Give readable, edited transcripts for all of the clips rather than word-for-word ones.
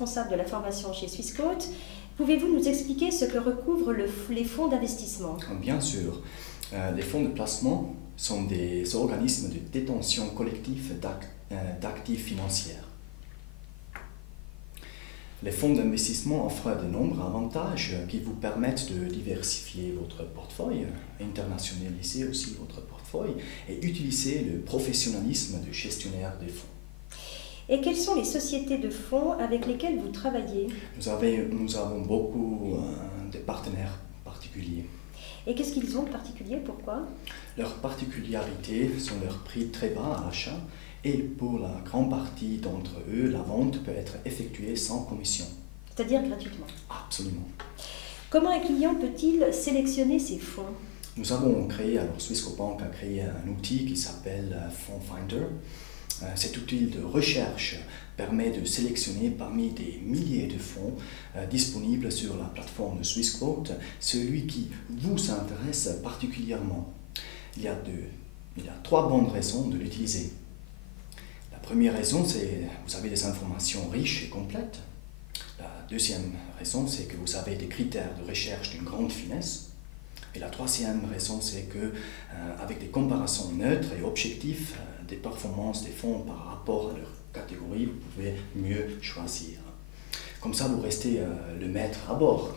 responsable de la formation chez Swissquote. Pouvez-vous nous expliquer ce que recouvrent les fonds d'investissement? Bien sûr. Les fonds de placement sont des organismes de détention collective d'actifs financiers. Les fonds d'investissement offrent de nombreux avantages qui vous permettent de diversifier votre portefeuille, internationaliser aussi votre portefeuille et utiliser le professionnalisme de gestionnaire des fonds. Et quelles sont les sociétés de fonds avec lesquelles vous travaillez? Nous avons beaucoup de partenaires particuliers. Et qu'est-ce qu'ils ont de particulier? Pourquoi? Leurs particularités sont leurs prix très bas à l'achat et pour la grande partie d'entre eux, la vente peut être effectuée sans commission. C'est-à-dire gratuitement? Absolument. Comment un client peut-il sélectionner ses fonds? Nous avons créé, alors Swissquote Bank a créé un outil qui s'appelle Fund Finder. Cet outil de recherche permet de sélectionner parmi des milliers de fonds disponibles sur la plateforme de Swissquote celui qui vous intéresse particulièrement. Il y a 3 bonnes raisons de l'utiliser. La première raison, c'est que vous avez des informations riches et complètes. La deuxième raison, c'est que vous avez des critères de recherche d'une grande finesse. Et la troisième raison, c'est que avec des comparaisons neutres et objectives des performances des fonds par rapport à leur catégorie, vous pouvez mieux choisir. Comme ça, vous restez le maître à bord.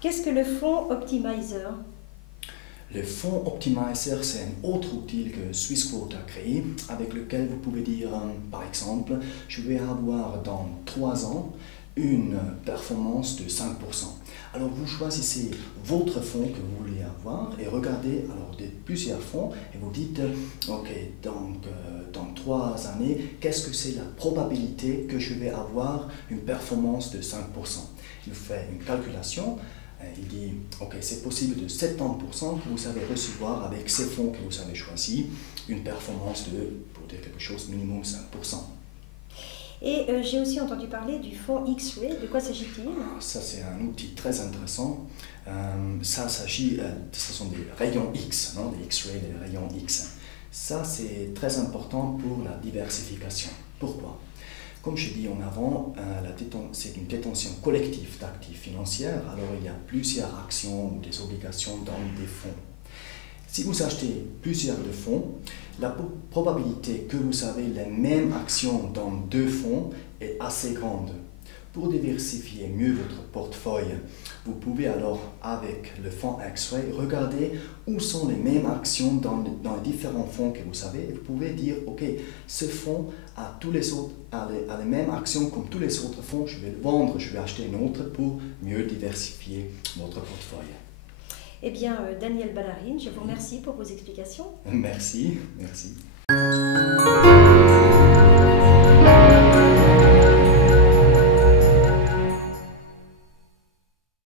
Qu'est-ce que le fonds Optimizer? Le fonds Optimizer, c'est un autre outil que Swissquote a créé, avec lequel vous pouvez dire, par exemple, je vais avoir dans 3 ans une performance de 5%. Alors vous choisissez votre fonds que vous voulez avoir et regardez alors plusieurs fonds et vous dites, ok, donc dans 3 années, qu'est-ce que c'est la probabilité que je vais avoir une performance de 5%? Il fait une calculation. Il dit, ok, c'est possible de 70% que vous allez recevoir avec ces fonds que vous avez choisis, une performance de, pour dire quelque chose, minimum 5%. Et j'ai aussi entendu parler du fonds X-Ray. De quoi s'agit-il? Ça, c'est un outil très intéressant. Ce sont des rayons X, non? Des X-Ray, des rayons X. Ça, c'est très important pour la diversification. Pourquoi? Comme je dis en avant, c'est une détention collective d'actifs financiers, alors il y a plusieurs actions ou des obligations dans des fonds. Si vous achetez plusieurs de fonds, la probabilité que vous avez les mêmes actions dans 2 fonds est assez grande. Pour diversifier mieux votre portefeuille, vous pouvez alors, avec le fonds X-Ray, regarder où sont les mêmes actions dans les différents fonds que vous avez. Et vous pouvez dire, ok, ce fonds a les mêmes actions comme tous les autres fonds, je vais le vendre, je vais acheter un autre pour mieux diversifier votre portefeuille. Eh bien, Daniel Ballarine, je vous remercie pour vos explications. Merci, merci.